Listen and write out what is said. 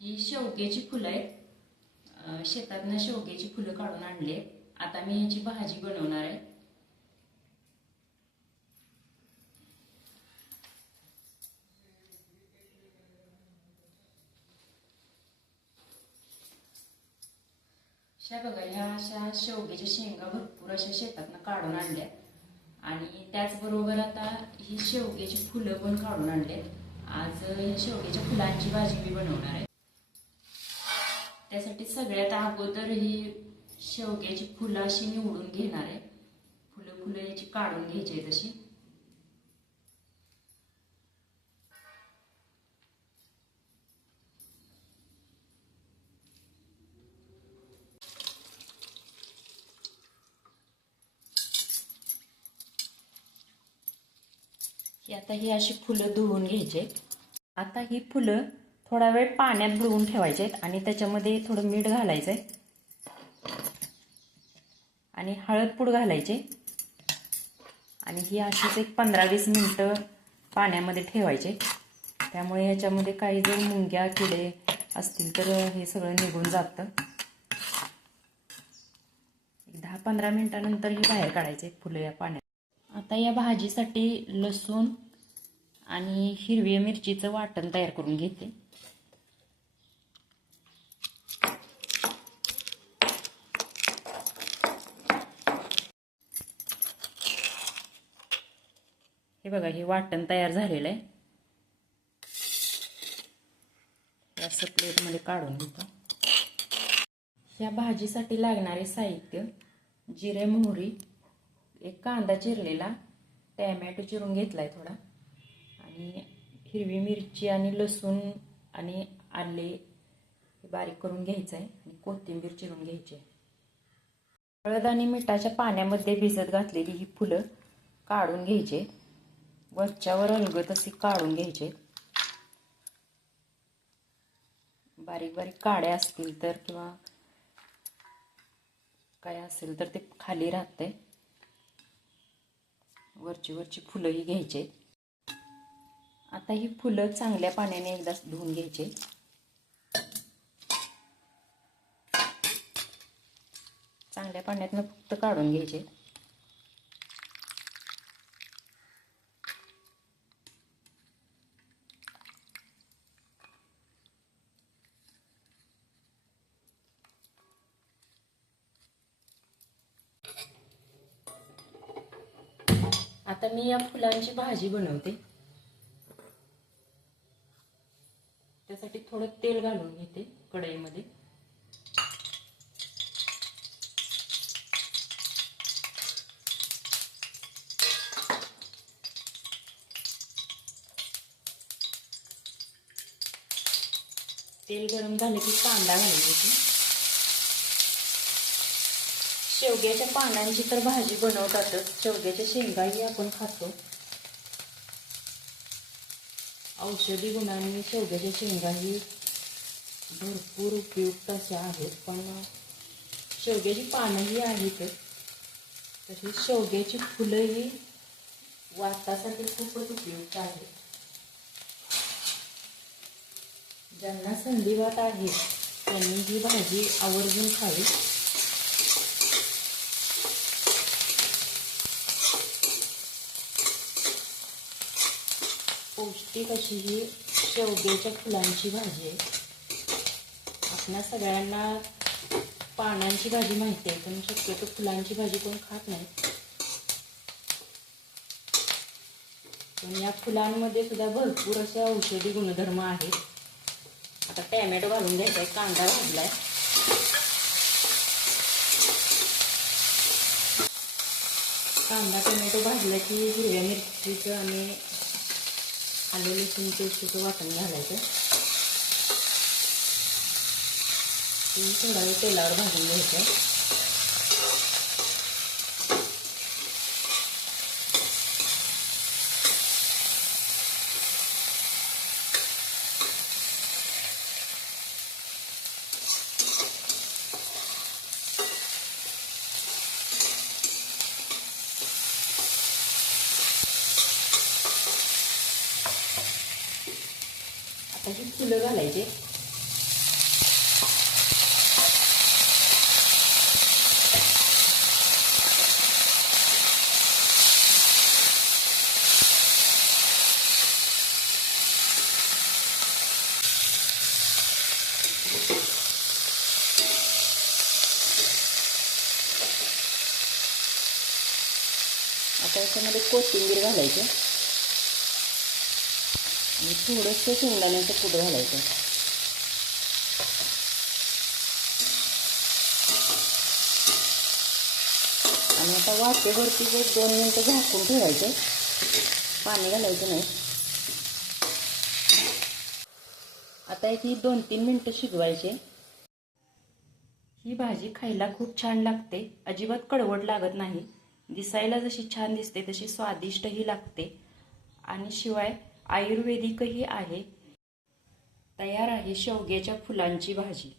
ही शेवग्याची फुलं आहेत. शेतातनं शेवग्याची फुलं काढून आणली. आहेत आता मी ह्याची भाजी बनवणार आहे. अशा बघा ह्या अशा शेवग्याच्या शेंगा भरपूर अशा शेतातनं काढून आणल्या. आणि त्याचबरोबर आता ही शेवग्याची फुलं पण काढून आणले आज शेवग्याच्या फुलांची भाजी मी बनवणार आहे. त्यासाठी सगळ्यात अगोदर ही शेवग्याची फुलं अशी निवडून घेणार आहे. फुलं फुलं याची काढून घ्यायची आहेत अशी. आता ही अशी फुलं धुवून घ्यायचे आता ही फुलं थोडा वेळ पाण्यात बुडवून ठेवायचे आहेत आणि त्याच्यामध्ये थोडं मीठ घालायचं आहे आणि हळद पूड घालायचे. आणि ही अशीच एक पंधरा वीस मिनटं पाण्यामध्ये ठेवायचे. त्यामुळे ह्याच्यामध्ये काही जर मुंग्या किडे असतील तर हे सगळं निघून जातं. एक दहा पंधरा मिनटानंतर ही बाहेर काढायचे फुलं या पाण्यात. आता या भाजीसाठी लसूण आणि हिरवी मिरचीचं वाटण तयार करून घेते. हे बघा हे वाटण तयार झालेलं आहे. असं प्लेटमध्ये काढून घेतो. ह्या भाजीसाठी लागणारे साहित्य जिरे मोहरी एक कांदा चिरलेला टॅमॅटो चिरून घेतलाय थोडा. आणि हिरवी मिरची आणि लसूण आणि आले बारीक करून घ्यायचं आहे आणि कोथिंबीर चिरून घ्यायची आहे. हळद आणि मिठाच्या पाण्यामध्ये भिजत घातलेली ही फुलं काढून घ्यायचे वरच्यावर अलगत असे काढून घ्यायचे. बारीक बारीक काड्या असतील तर किंवा काय असेल तर ते खाली राहते. वरची वरची फुलंही घ्यायचे. आता ही फुलं चांगल्या पाण्याने एकदा धुवून घ्यायचे. चांगल्या पाण्यातनं फक्त काढून घ्यायचे. आता मी या फुलांची भाजी बनवते. त्यासाठी थोडं तेल घालून घेते कढईमध्ये. तेल गरम झाले की कांदा घालून घेते. शेवग्याच्या पानांची तर भाजी बनवतातच. शेवग्याच्या शेंगाही आपण खातो. औषधी गुणांनी शेवग्याच्या शेंगाही भरपूर उपयुक्त अशा आहेत पण शेवग्याची पानंही आहेतच तशी शेवग्याची फुलंही वातासाठी खूपच उपयुक्त आहेत. ज्यांना संधिवात आहे त्यांनी ही भाजी आवर्जून खावी. पौष्टिक अशी ही शेवग्याच्या फुलांची भाजी आहे. आपल्या सगळ्यांना पानांची भाजी माहिती आहे पण शक्यतो फुलांची भाजी कोण खात नाही. पण या फुलांमध्ये सुद्धा भरपूर असे औषधी गुणधर्म आहेत. आता टॅमॅटो घालून घ्यायचा आहे कांदा भाजलाय कांदा टोमॅटो भाजला की हिरव्या मिरचीचं आणि आलं लसूण पेस्टचं वाटण घालायचं. थोडा वेळ तेलावर भाजून घ्यायचं. अशी फुलं घालायचे. आता याच्यामध्ये कोथिंबीर घालायची. आणि थोडंसं शेंगदाण्याचं कूट घालायचं. आणि आता वाटेवरती जे दोन मिनटं झाकून ठेवायचं पाणी घालायचं नाही. आता एक ही दोन तीन मिनटं शिजवायचे. ही भाजी खायला खूप छान लागते. अजिबात कडवट लागत नाही. दिसायला जशी छान दिसते तशी स्वादिष्टही लागते. आणि शिवाय आयुर्वेदिकही आहे. तयार आहे शेवग्याच्या फुलांची भाजी.